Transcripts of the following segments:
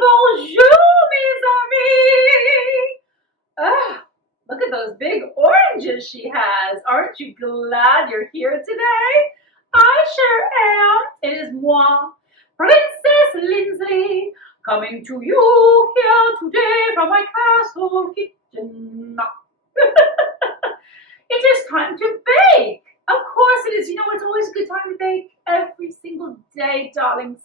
Bonjour, mes amis. Ah, look at those big oranges she has. Aren't you glad you're here today? I sure am. It is moi, Princess Lindsley, coming to you here today from my castle kitchen. It is time to bake. Of course it is. You know, it's always a good time to bake. Every single day, darlings.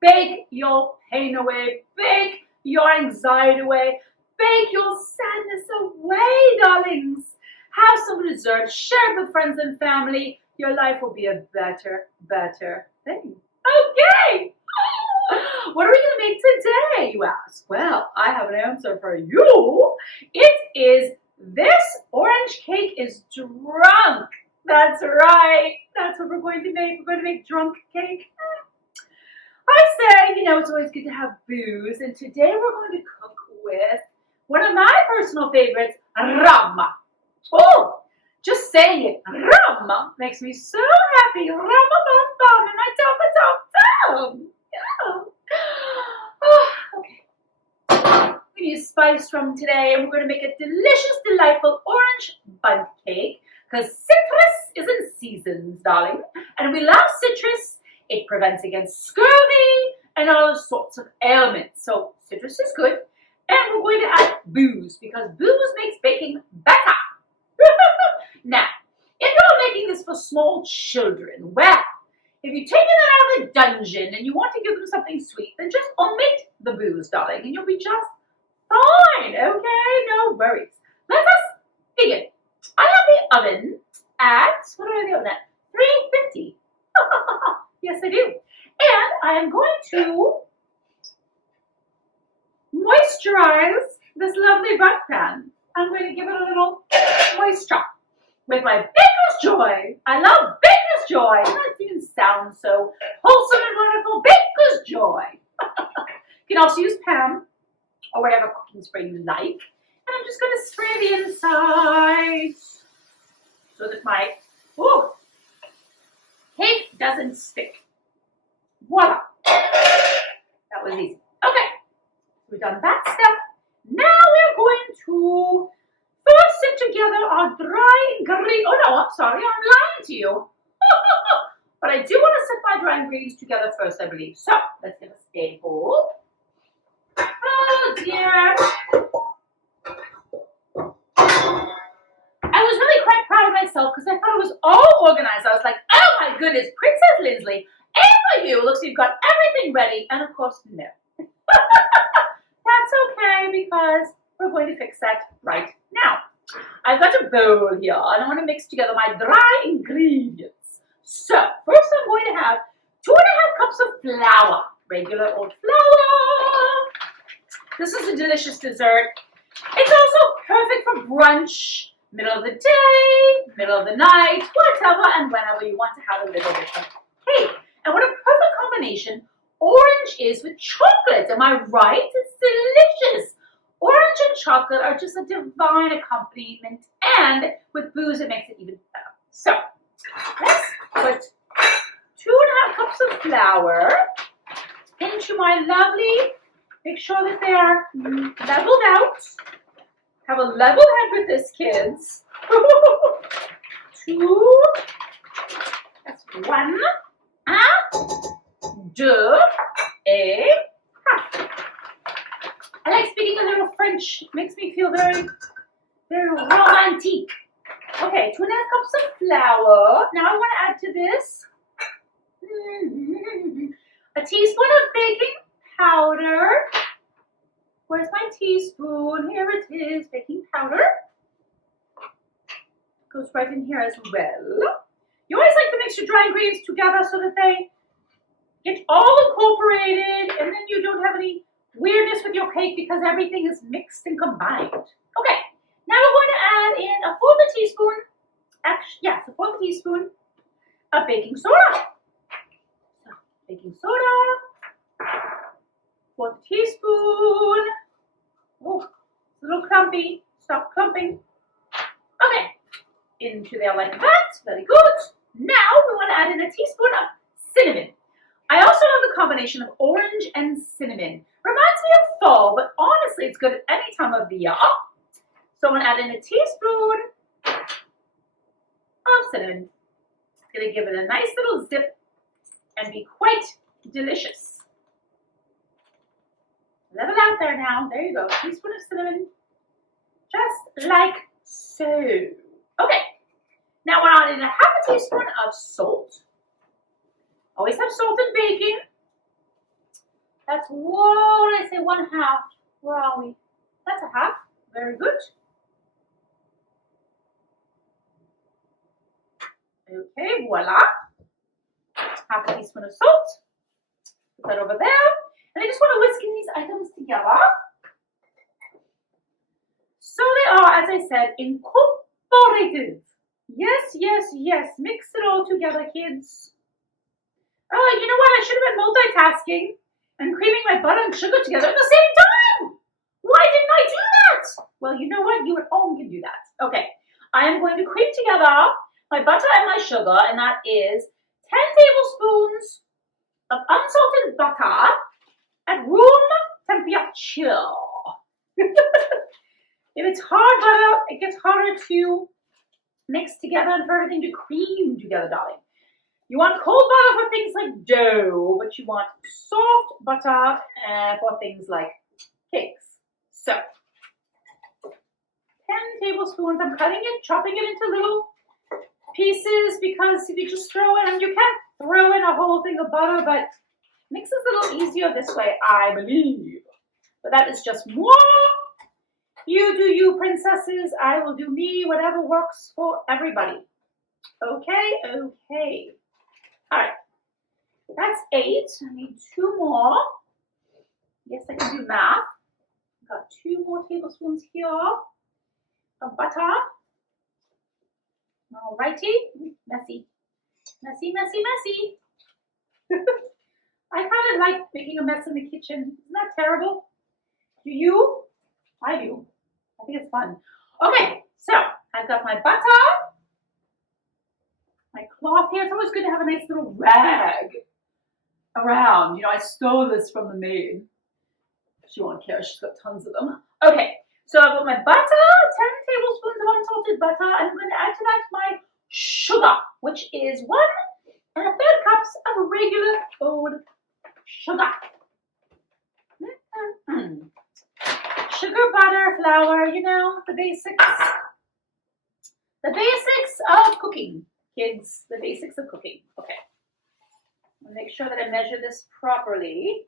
Bake your pain away. Bake your anxiety away. Bake your sadness away, darlings. Have some dessert. Share it with friends and family. Your life will be a better thing. Okay. What are we going to make today, you ask? Well, I have an answer for you. It is this orange cake is drunk. That's right. That's what we're going to make. We're going to make drunk cake. I say, you know, it's always good to have booze. And today we're going to cook with one of my personal favorites, rum. Oh, just saying it, rum, makes me so happy. Rum-a-bum-bum in my tum-a-tum-tum. Yeah. Oh, okay. We use spiced rum today, and we're going to make a delicious, delightful orange bundt cake because citrus is in seasons, darling. And we love citrus. It prevents against scurvy and all sorts of ailments. So citrus is good. And we're going to add booze because booze makes baking better. Now, if you're making this for small children, well, if you're taking them out of the dungeon and you want to give them something sweet, then just omit the booze, darling, and you'll be just fine, okay? No worries. Let us begin. I have the oven at, what do I have the oven at? 350. Yes, I do. And I am going to moisturize this lovely bundt pan. I'm going to give it a little moisture with my baker's joy. I love baker's joy. That even sounds so wholesome and wonderful. Baker's joy. You can also use Pam or whatever cooking spray you like. And I'm just going to spray the inside so that my cake doesn't stick. Voila. That was easy. Okay. We've done that step. Now we're going to first sit together our dry ingredients. Oh no, I'm sorry, I'm lying to you. But I do want to set my dry ingredients together first, I believe. So let's get a stay bowl. Oh dear. I was really quite proud of myself because I thought it was all organized. I was like, oh my goodness, Princess Lindsley, and you, looks like you've got everything ready. And of course, no. That's okay because we're going to fix that right now. I've got a bowl here and I want to mix together my dry ingredients. So first I'm going to have 2.5 cups of flour, regular old flour. This is a delicious dessert. It's also perfect for brunch, middle of the day, middle of the night, whatever and whenever you want to have a little bit of cake. And what a perfect combination orange is with chocolate. Am I right? It's delicious. Orange and chocolate are just a divine accompaniment, and with booze it makes it even better. So let's put 2.5 cups of flour into my lovely, make sure that they are leveled out. Have a level head with this, kids. 2, that's 1, 2, et half. I like speaking a little French. It makes me feel very, very romantic. Okay, 2.5 cups of flour. Now I want to add to this a teaspoon of baking powder. Where's my teaspoon? Here it is, baking powder. Goes right in here as well. You always like to mix your dry ingredients together so that they get all incorporated and then you don't have any weirdness with your cake because everything is mixed and combined. Okay, now we're going to add in a 1/4 teaspoon, actually, yes, a 1/4 teaspoon of baking soda. So, baking soda, 1/4 teaspoon. Oh, it's a little clumpy. Stop clumping. Okay, into there like that. Very good. Now we want to add in a teaspoon of cinnamon. I also love the combination of orange and cinnamon. Reminds me of good at any time of the year. So I'm going to add in a teaspoon of cinnamon. It's going to give it a nice little zip and be quite delicious. Level out there now. There you go. Teaspoon of cinnamon. Just like so. Okay. Now we're adding a half a teaspoon of salt. Always have salt in baking. That's, what did I say, 1/2. Where are we? That's a half. Very good. Okay, voila. Half a teaspoon of salt. Put that over there. And I just want to whisk these items together. So they are, as I said, incorporated. Yes, yes, yes. Mix it all together, kids. Oh, you know what? I should have been multitasking and creaming my butter and sugar together at the same time. Why didn't I do that? Well, you know what? You at home can do that. Okay. I am going to cream together my butter and my sugar, and that is 10 tablespoons of unsalted butter at room temperature. If it's hard butter, it gets harder to mix together and for everything to cream together, darling. You want cold butter for things like dough, but you want soft butter for things like cakes. So, 10 tablespoons. I'm cutting it, chopping it into little pieces, because if you just throw it, and you can throw in a whole thing of butter, but it makes it a little easier this way, I believe. But that is just more. You do you, princesses. I will do me, whatever works for everybody. Okay, okay. All right. That's 8. I need 2 more. Yes, I can do math. Got 2 more tablespoons here of butter. All righty. Messy. Messy, messy, messy. I kind of like making a mess in the kitchen. Isn't that terrible? Do you? I do. I think it's fun. Okay, so I've got my butter, my cloth here. It's always good to have a nice little rag around. You know, I stole this from the maid. She won't care. She's got tons of them. Okay, so I've got my butter, 10 tablespoons of unsalted butter, and I'm going to add to that my sugar, which is 1 1/3 cups of regular old sugar. Sugar, butter, flour, you know, the basics. The basics of cooking, kids. The basics of cooking. Okay. I'll make sure that I measure this properly.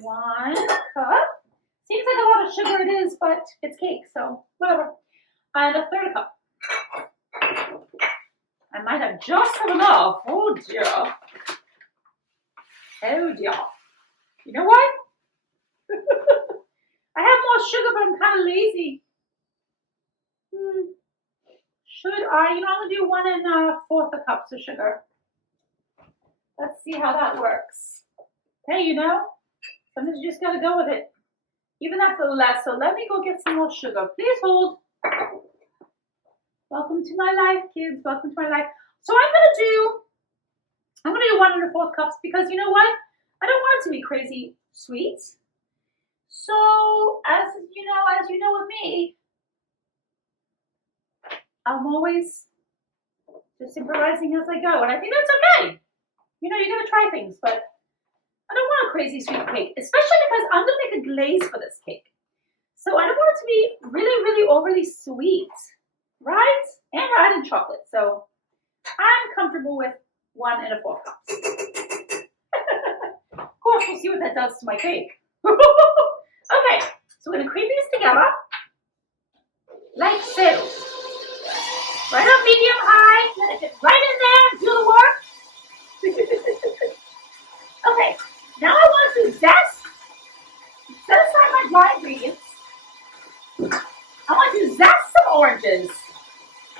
1 cup. Seems like a lot of sugar it is, but it's cake, so whatever. And 1/3 cup. I might have just enough. Oh dear. Oh dear. You know what? I have more sugar, but I'm kind of lazy. Should I? You know, I'm going to do 1 1/4 cups of sugar. Let's see how that works. Hey, you know, sometimes you just got to go with it. Even if it's less, so let me go get some more sugar. Please hold. Welcome to my life, kids. Welcome to my life. So I'm going to do 1 1/4 cups, because you know what? I don't want it to be crazy sweet. So as you know with me, I'm always just improvising as I go, and I think that's okay. You know, you're gonna try things, but I don't want a crazy sweet cake, especially because I'm gonna make a glaze for this cake. So I don't want it to be really, really overly sweet, right? And we're adding chocolate, so I'm comfortable with 1 1/4 cups. Of course, we'll see what that does to my cake. Okay, so we're going to cream these together, like so. Right on medium high, let it get right in there and do the work. Okay, now I want to zest. Set aside my dry ingredients. I want to zest some oranges.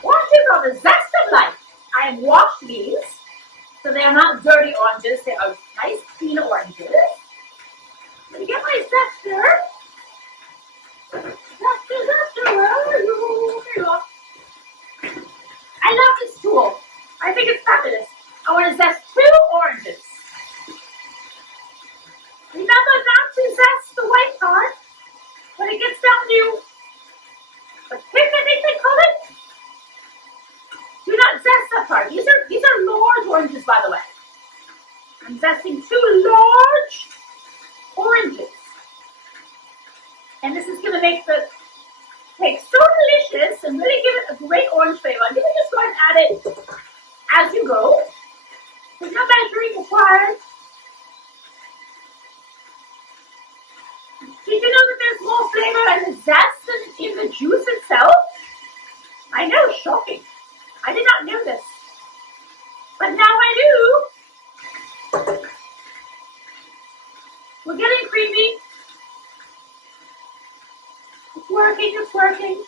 Oranges are the zest of life. I have washed these, so they are not dirty oranges. They are nice, clean oranges. Let me get my zester. Zester, where are you? Here you are. I love this tool. I think it's fabulous. I want to zest 2 oranges. Remember, I'm zesting 2 large oranges. And this is going to make the cake so delicious and really give it a great orange flavor. You can just go ahead and add it as you go. There's no measuring required. Did you know that there's more flavor and the zest than in the juice itself? I know, shocking. I did not know this. But now I do. We're getting creamy. It's working, it's working.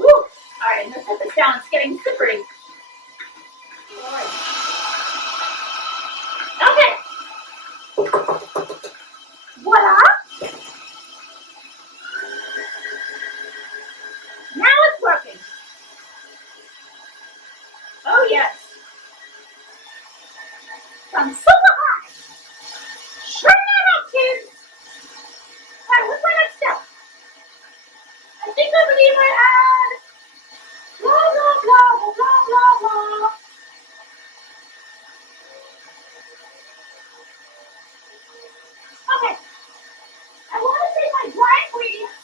Ooh, all right, let's put this down. It's getting slippery. Okay. Voila. Now it's working. Oh, yes. I'm super hot. Shut that up, kids. All right, what's my next step? I think I believe I add blah, blah, blah, blah, blah, blah. Okay. I want to take my dry ingredients.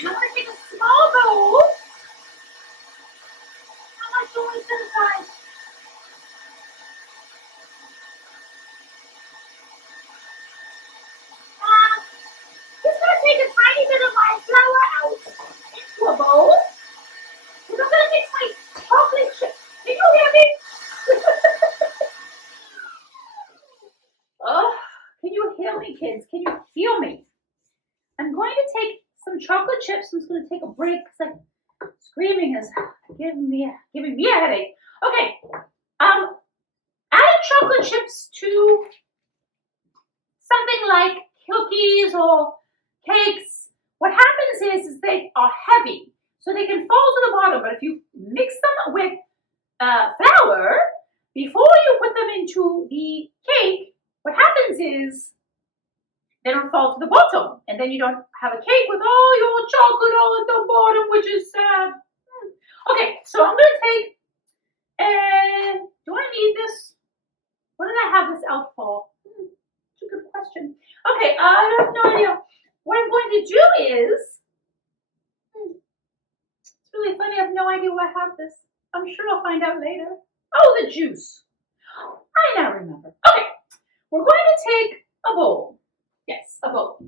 I want to take a small bowl. How much do I set aside? Just going to take a tiny bit of my flour out into a bowl. Because I'm going to mix my chocolate chips. Can you hear me? Oh, can you hear me, kids? Can you feel me? I'm going to take some chocolate chips. I'm just going to take a break because screaming is giving me a headache. Okay. Add chocolate chips to something like cookies or cakes. What happens is they are heavy, so they can fall to the bottom. But if you mix them with flour before you put them into the cake, what happens is they don't fall to the bottom, and then you don't have a cake with all your chocolate all at the bottom, which is sad. Okay, so I'm going to take, do I need this? What did I have this out for? It's a good question. Okay, I have no idea. What I'm going to do is, it's really funny, I have no idea why I have this. I'm sure I'll find out later. Oh, the juice. I now remember. Okay, we're going to take a bowl. Yes, a bowl.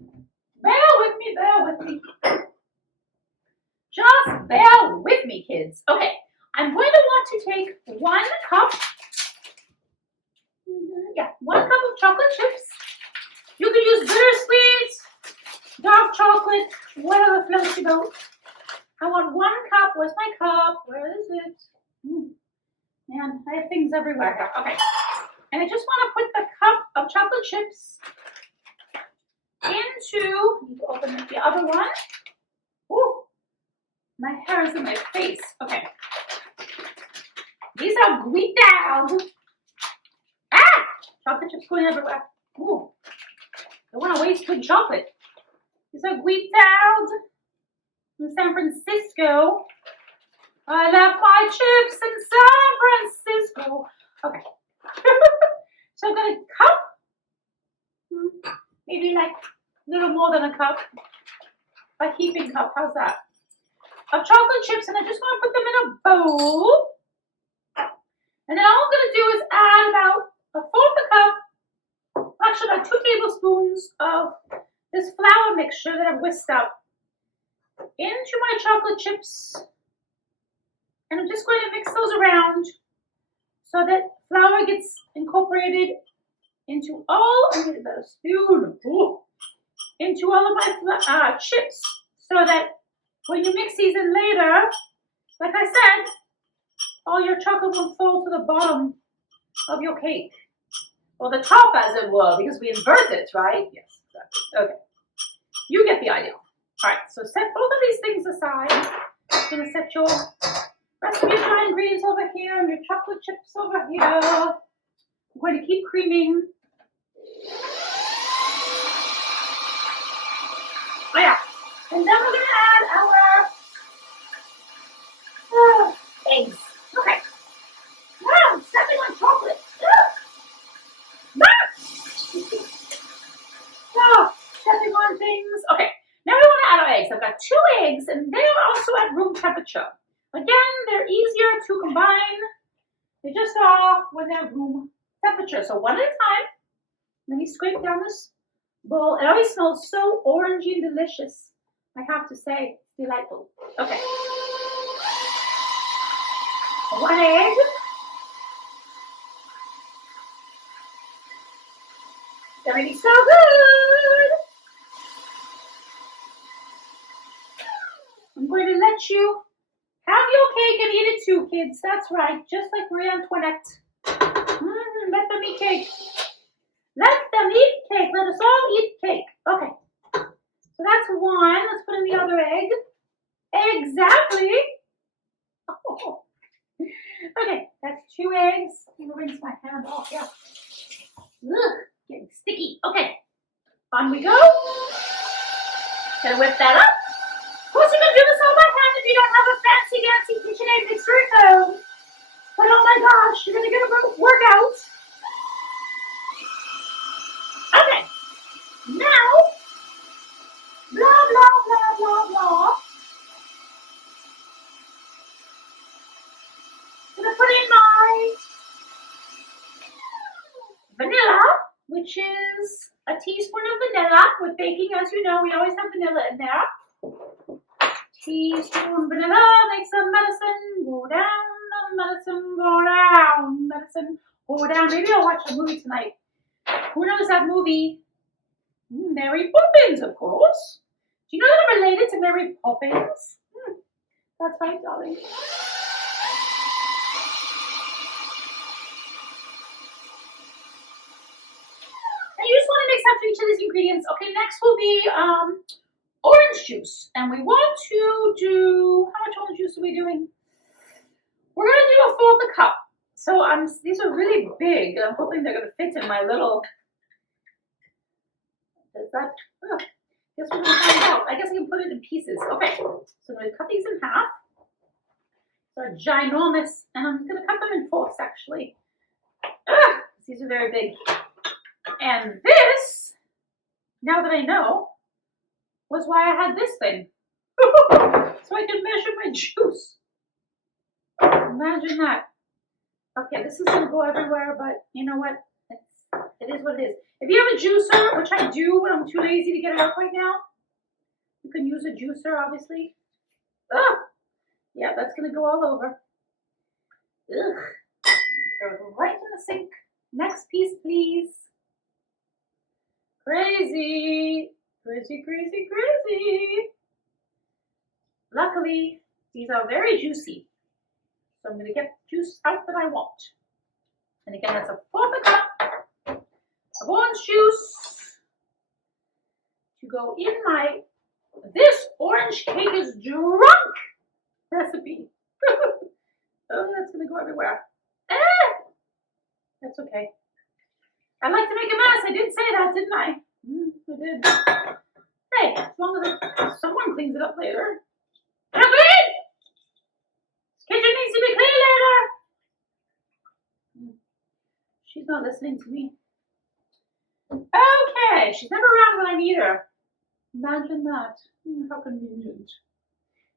Bear with me, bear with me. Just bear with me, kids. Okay, I'm going to want to take 1 cup. Yeah, 1 cup of chocolate chips. You can use bittersweet, dark chocolate, whatever floats your boat. I want 1 cup. Where's my cup? Where is it? Man, I have things everywhere. Okay. And I just want to put the cup of chocolate chips into, I need to open the other one. Ooh, my hair is in my face. Okay. These are gooey down. Ah! Chocolate chips going everywhere. Ooh. Don't want to waste good chocolate. These are gooey down from San Francisco. I left my chips in San Francisco. Okay. So I'm going to cup, maybe like a little more than a cup, a heaping cup, how's that? Of chocolate chips, and I just want to put them in a bowl. And then all I'm going to do is add about 1/4 cup, actually about 2 tablespoons of this flour mixture that I've whisked up into my chocolate chips. And I'm just going to mix those around so that flour gets incorporated into all, I need a better spoon, into all of my chips, so that when you mix these in later, like I said, all your chocolate won't fall to the bottom of your cake. Or the top, as it were, because we invert it, right? Yes, exactly. Okay. You get the idea. All right, so set both of these things aside. I'm going to set your rest of your dry ingredients over here and your chocolate chips over here. I'm going to keep creaming. Oh yeah. And then we're going to add our got 2 eggs, and they're also at room temperature. Again, they're easier to combine. They just are when they're room temperature. So one at a time. Let me scrape down this bowl. It always smells so orangey and delicious. I have to say, delightful. Okay. 1 egg. Everything's so good. I'm going to let you have your cake and eat it too, kids. That's right. Just like Marie Antoinette. Let them eat cake. Let them eat cake. Let us all eat cake. Okay. So that's 1. Let's put in the other egg. Exactly. Oh. Okay, that's 2 eggs. I'm going to rinse my hand off here. Ugh, getting sticky. Okay, on we go. Gonna whip that up. Of course, you can do this all by hand if you don't have a fancy, fancy KitchenAid mixer at home. But oh my gosh, you're gonna get a workout. Okay, now, blah, blah, blah, blah, blah. Gonna put in my vanilla, which is a teaspoon of vanilla. With baking, as you know, we always have vanilla in there. Teaspoon vanilla makes the medicine go down, the medicine go down, medicine go down. Maybe I'll watch a movie tonight. Who knows that movie? Mary Poppins, of course. Do you know that I'm related to Mary Poppins? That's right, darling. You just want to mix up each of these ingredients. Okay, next will be orange juice. And we want to do, how much orange juice are we doing? We're going to do 1/4 cup. So these are really big. I'm hoping they're going to fit in my little, is that, oh, I guess we're going to find out. I guess I can put it in pieces. Okay, so I'm going to cut these in half. They're ginormous. And I'm going to cut them in 4ths, actually. These are very big. And this, now that I know, was why I had this thing. So I could measure my juice. Imagine that. Okay, this is going to go everywhere, but you know what? It is what it is. If you have a juicer, which I do, but I'm too lazy to get it out right now, you can use a juicer, obviously. Yeah, that's going to go all over. Go right in the sink. Next piece, please. Crazy, crazy, crazy, crazy. Luckily, these are very juicy. So I'm going to get juice out that I want. And again, that's 1/4 cup of orange juice to go in my This Orange Cake is Drunk recipe. Oh, that's going to go everywhere. That's okay. I like to make a mess. I did say that, didn't I? I did. Hey, as long as someone cleans it up later. It'll clean! This kitchen needs to be clean later. She's not listening to me. Okay, she's never around when I need her. Imagine that. How convenient.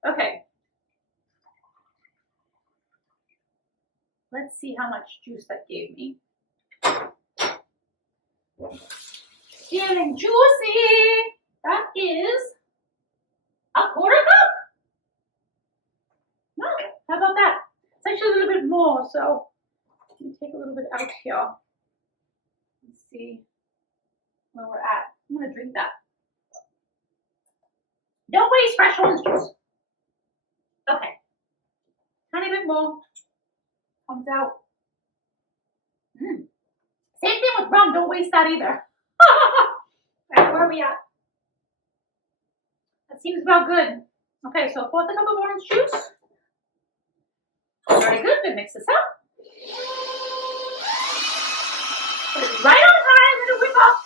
Okay. Let's see how much juice that gave me. Feeling juicy. That is 1/4 cup. No, how about that? It's actually a little bit more, so let me take a little bit out here. Let's see where we're at. I'm going to drink that. Don't waste fresh orange juice. Okay. Tiny bit more. Comes out. Same thing with rum. Don't waste that either. Alright, where are we at? That seems about good. Okay, so 1/4 cup of orange juice. Very good. Then mix this up. Put it right on high. Let it whip up.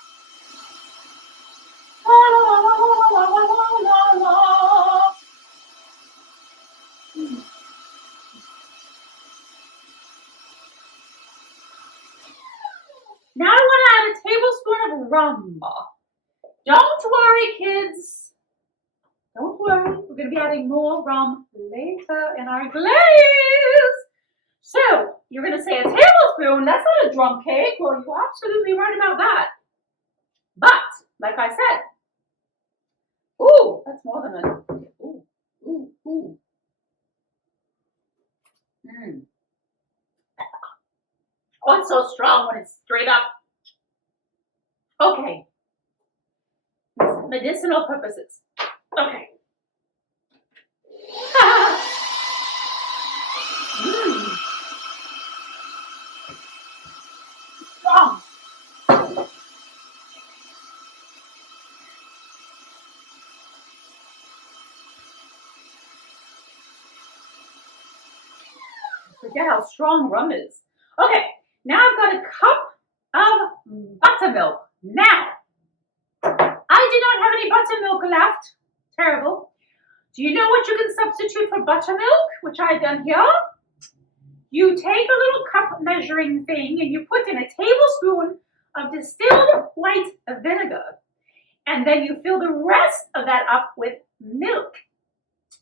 La la la la la la la la la. Now I want to add a tablespoon of rum. Don't worry, kids. Don't worry, we're going to be adding more rum later in our glaze. So, you're going to say a tablespoon, that's not a drum cake. Well, you're absolutely right about that. But, like I said, ooh, that's more than a, ooh, ooh, ooh. Oh, it's so strong when it's straight up. Okay. Medicinal purposes. Okay. Strong. Forget how strong rum is. Okay, now I've got a cup of buttermilk. Now, I do not have any buttermilk left. Terrible. Do you know what you can substitute for buttermilk, which I've done here? You take a little cup measuring thing and you put in a tablespoon of distilled white vinegar. And then you fill the rest of that up with milk,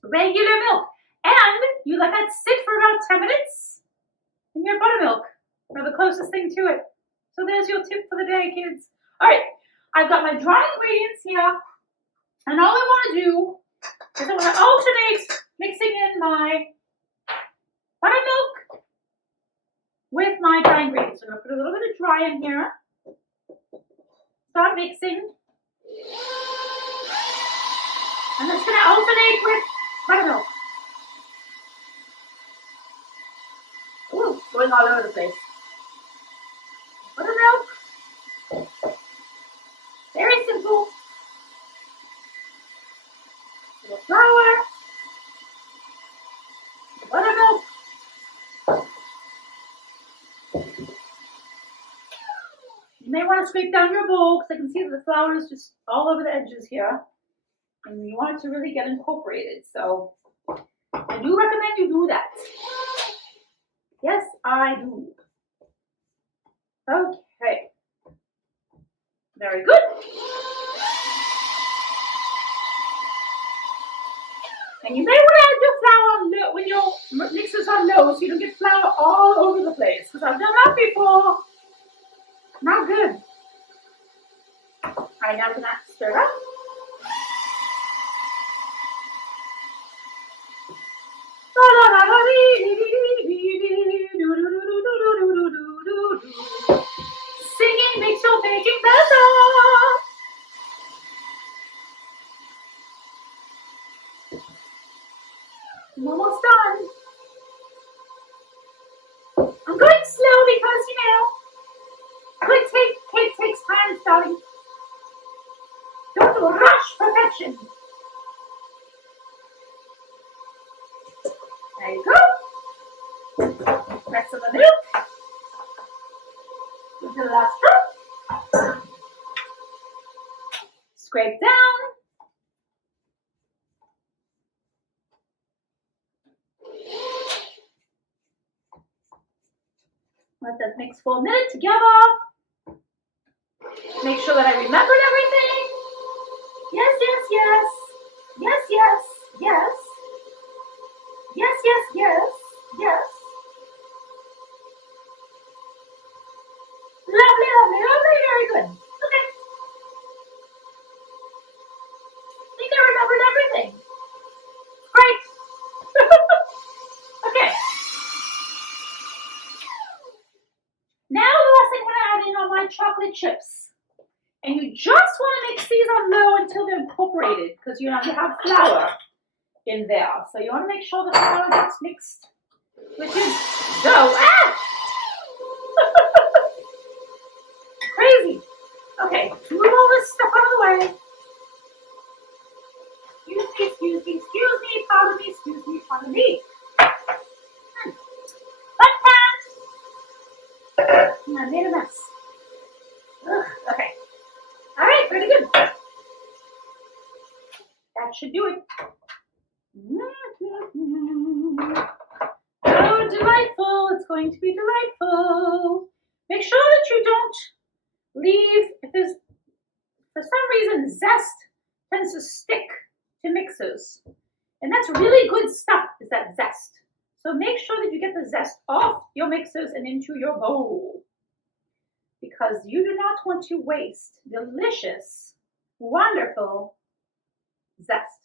regular milk. And you let that sit for about 10 minutes and your buttermilk are the closest thing to it. So there's your tip for the day, kids. All right, I've got my dry ingredients here. And all I want to do is I want to alternate mixing in my buttermilk with my dry ingredients. So I'm going to put a little bit of dry in here. Start mixing. And it's going to alternate with buttermilk. Ooh, going all over the place. Buttermilk. Very simple. A little flour. Buttermilk. You may want to scrape down your bowl because I can see that the flour is just all over the edges here. And you want it to really get incorporated. So I do recommend you do that. Yes, I do. Okay. Very good. And you may want to add your flour on low, when your mixers are low so you don't get flour all over the place. Because I've done that before. Not good. All right, now we're going to stir up. Singing makes your baking better. I'm almost done. I'm going slow because, you know, good cake takes time, darling. Don't rush perfection. There you go. Rest of the milk. Into the last drop. Scrape down. Let that mix for a minute together. Make sure that I remembered everything. Yes, yes, yes. Yes, yes, yes. Yes, yes, yes, yes. Lovely, lovely, lovely, very good. Okay. I think I remembered everything. Great. Okay. Now the last thing I'm going to add in are my chocolate chips. And you just want to mix these on low until they're incorporated because you know you have flour in there. So you want to make sure the flour gets mixed with your dough. Ah! Crazy. Okay, move all this stuff out of the way. Excuse me, pardon me, excuse me, pardon me. I made a mess. Ugh, okay. All right, pretty good. That should do it. Oh, delightful. It's going to be delightful. Make sure that you don't leave, if there's, for some reason, zest tends to stick to mixers. And that's really good stuff, is that zest. So make sure that you get the zest off your mixers and into your bowl, because you do not want to waste delicious, wonderful zest.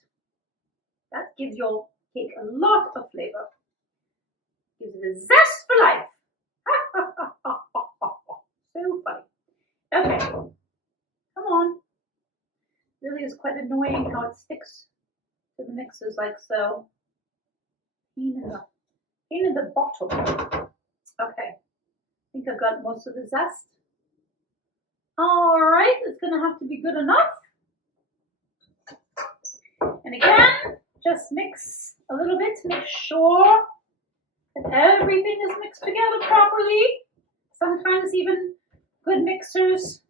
That gives your cake a lot of flavor. Gives it a zest for life. So funny. Okay, come on. Really is quite annoying how it sticks to the mixers like so. Pain in the bottom. Okay, I think I've got most of the zest. All right, it's gonna have to be good enough. And again, just mix a little bit to make sure that everything is mixed together properly. Sometimes even good mixers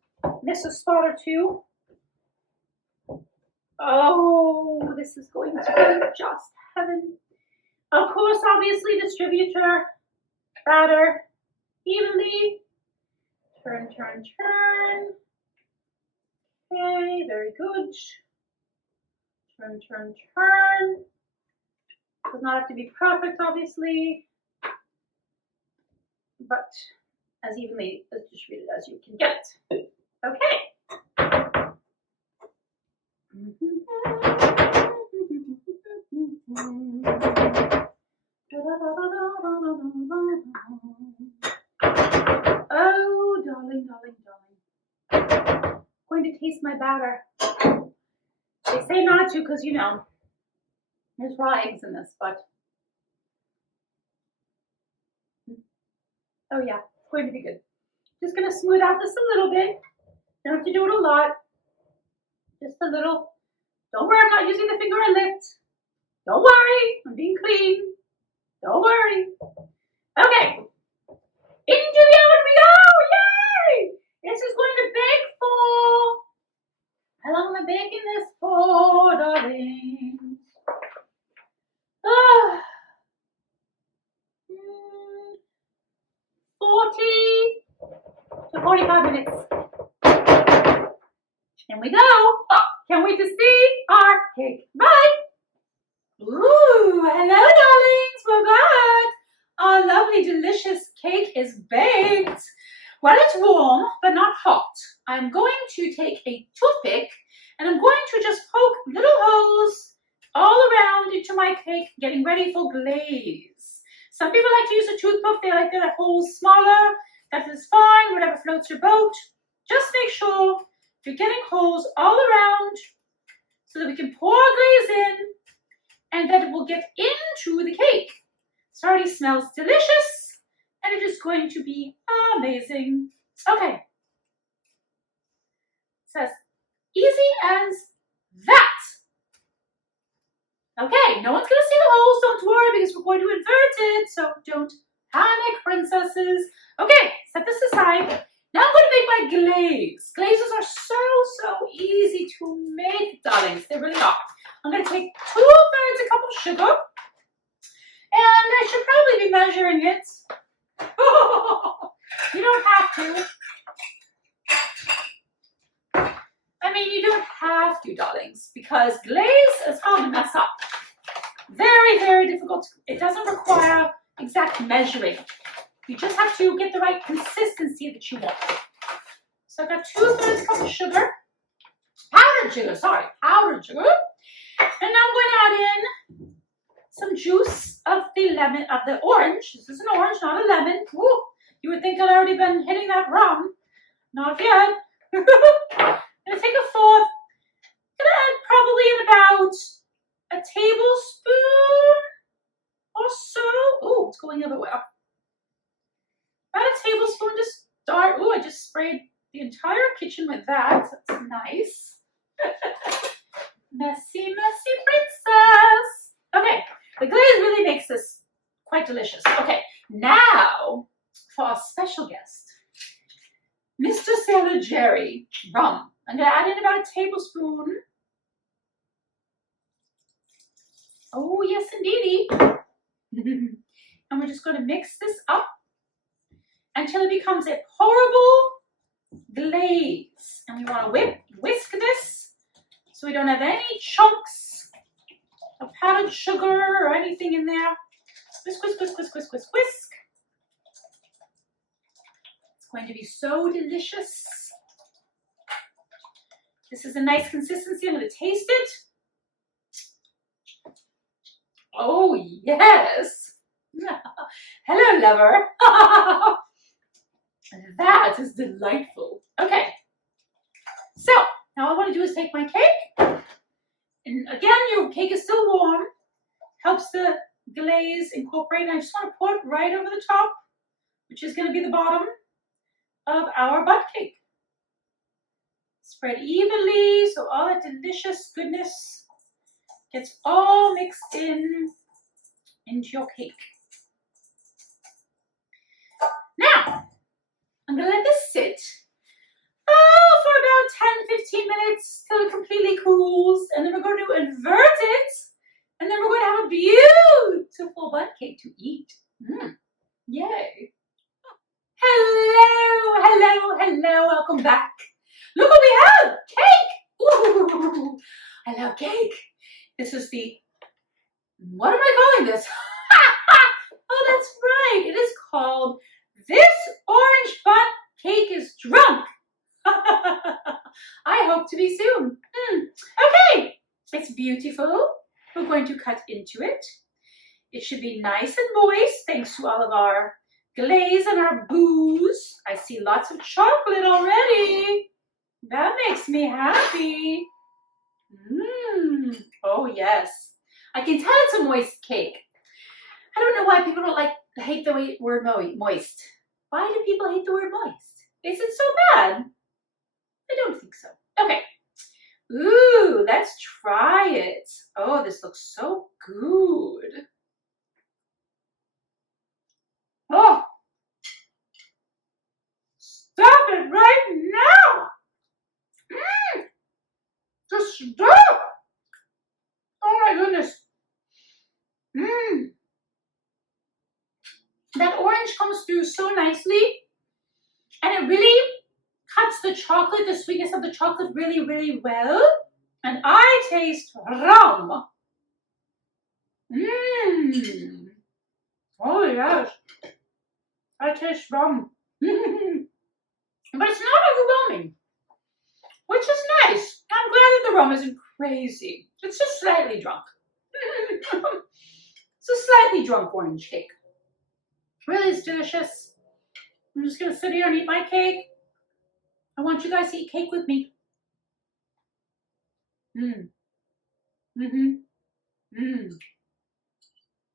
miss a spot or two. Oh, this is going to be just heaven. Of course, obviously, distribute your batter evenly. Turn, turn, turn. Okay, very good. Turn, turn, turn. Does not have to be perfect, obviously, but as evenly as distributed as you can get it. Okay. Oh, darling, darling, darling. I'm going to taste my batter. They say not to because, you know, there's raw eggs in this, but oh yeah, it's going to be good. Just going to smooth out this a little bit. Don't have to do it a lot. Just a little. Don't worry, I'm not using the finger I licked. Don't worry, I'm being clean. Don't worry. Okay. Into the oven we go! Yay! This is going to bake for... How long am I baking this for, darlings? 40 to 45 minutes. And we go. Oh, can't wait to see our cake. Bye. Ooh, hello, darlings. We're back. Our lovely, delicious cake is baked. Well, it's warm, but not hot. I'm going to take a toothpick and I'm going to just poke little holes all around into my cake, getting ready for glaze. Some people like to use a toothpick. They like their holes smaller. That is fine, whatever floats your boat. Just make sure you're getting holes all around so that we can pour glaze in and that it will get into the cake. It already smells delicious and it is going to be amazing. Okay. It says easy as that. Okay, no one's going to see the holes, don't worry, because we're going to invert it, so don't panic, princesses. Okay, set this aside. Now I'm going to make my glaze. Glazes are so easy to make, darlings. They really are. I'm going to take 2/3 a cup of sugar, and I should probably be measuring it. You don't have to. I mean, you don't have to, darlings, because glaze is hard to mess up. Very difficult. It doesn't require exact measuring. You just have to get the right consistency that you want. So I've got 2/3 cup of sugar. Powdered sugar, sorry, powdered sugar. And now I'm going to add in some juice of the lemon, of the orange. This is an orange, not a lemon. Woo. You would think I'd already been hitting that rum. Not yet. I'm going to take a fourth. I'm going to add probably in about a tablespoon or so. Oh, it's going everywhere. About a tablespoon to start. Oh, I just sprayed the entire kitchen with that. That's nice. Messy, messy princess. Okay, the glaze really makes this quite delicious. Okay, now for our special guest, Mr. Sailor Jerry rum. I'm going to add in about a tablespoon. Oh, yes, indeedy. And we're just going to mix this up until it becomes a pourable glaze. And we want to whisk this so we don't have any chunks of powdered sugar or anything in there. Whisk, whisk, whisk, whisk, whisk, whisk, whisk. It's going to be so delicious. This is a nice consistency. I'm going to taste it. Oh, yes. Hello, lover. That is delightful. Okay. So, now all I want to do is take my cake. And again, your cake is still warm. Helps the glaze incorporate. And I just want to pour it right over the top, which is going to be the bottom of our butt cake. Spread evenly so all that delicious goodness gets all mixed into your cake. Now, I'm going to let this sit for about 10-15 minutes till it completely cools. And then we're going to invert it. And then we're going to have a beautiful butt cake to eat. Yay. Hello, hello, hello. Welcome back. Look what we have. Cake. Ooh, I love cake. This is the, what am I calling this? Oh, that's right. It is called This Orange Butt Cake is Drunk. I hope to be soon. Okay, it's beautiful. We're going to cut into it. It should be nice and moist thanks to all of our glaze and our booze. I see lots of chocolate already. That makes me happy. Oh yes. I can tell it's a moist cake. I don't know why people don't hate the word moist. Why do people hate the word moist? Is it so bad? I don't think so. Okay. Ooh, let's try it. Oh, this looks so good. Oh, stop it right now. Just stop. Oh my goodness. That orange comes through so nicely, and it really cuts the chocolate, the sweetness of the chocolate really, really well. And I taste rum. Oh yes, I taste rum. But it's not overwhelming, which is nice. I'm glad that the rum isn't crazy. It's just slightly drunk. It's a slightly drunk orange cake. Really, it's delicious. I'm just gonna sit here and eat my cake. I want you guys to eat cake with me.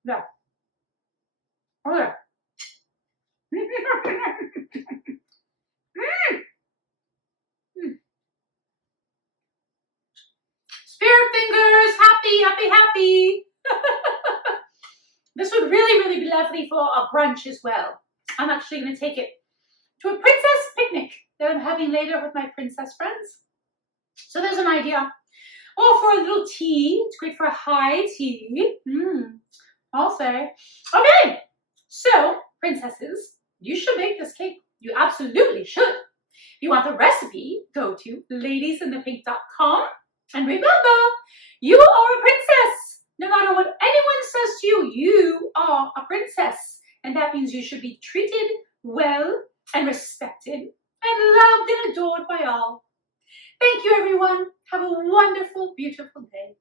Yeah. Oh yeah. Spirit fingers, happy, happy, happy. This would really, really be lovely for a brunch as well. I'm actually going to take it to a princess picnic that I'm having later with my princess friends. So there's an idea. Or for a little tea. It's great for a high tea. I'll say. Okay. So, princesses, you should make this cake. You absolutely should. If you want the recipe, go to ladiesinthepink.com. And remember, you are a princess. No matter what anyone says to you, you are a princess. And that means you should be treated well and respected and loved and adored by all. Thank you, everyone. Have a wonderful, beautiful day.